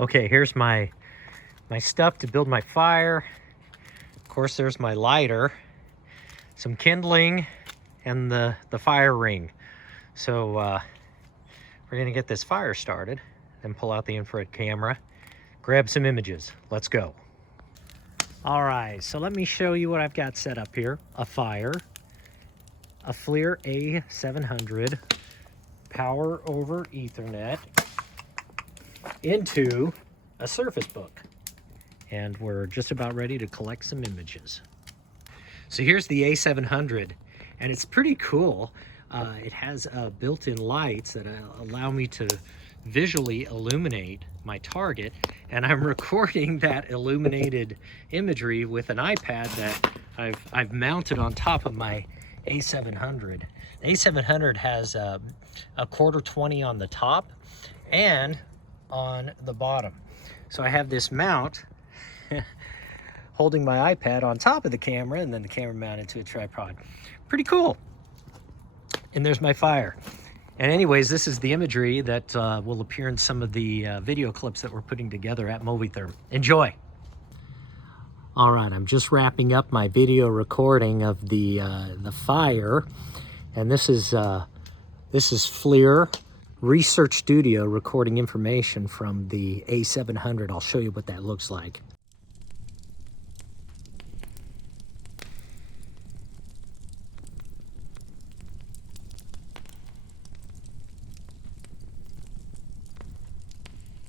Okay, here's my stuff to build my fire. Of course, there's my lighter, some kindling, and the fire ring. So we're gonna get this fire started, then pull out the infrared camera, grab some images. Let's go. All right, so let me show you what I've got set up here. A fire, a FLIR A700, power over Ethernet, into a Surface Book. And we're just about ready to collect some images. So here's the A700, and it's pretty cool. It has built-in lights that allow me to visually illuminate my target, and I'm recording that illuminated imagery with an iPad that I've mounted on top of my A700. The A700 has a quarter 20 on the top and on the bottom. So I have this mount holding my iPad on top of the camera, and then the camera mounted to a tripod. Pretty cool. And there's my fire. And anyways, this is the imagery that will appear in some of the video clips that we're putting together at MoviTherm. Enjoy. All right, I'm just wrapping up my video recording of the fire, and this is FLIR Research Studio recording information from the A700. I'll show you what that looks like.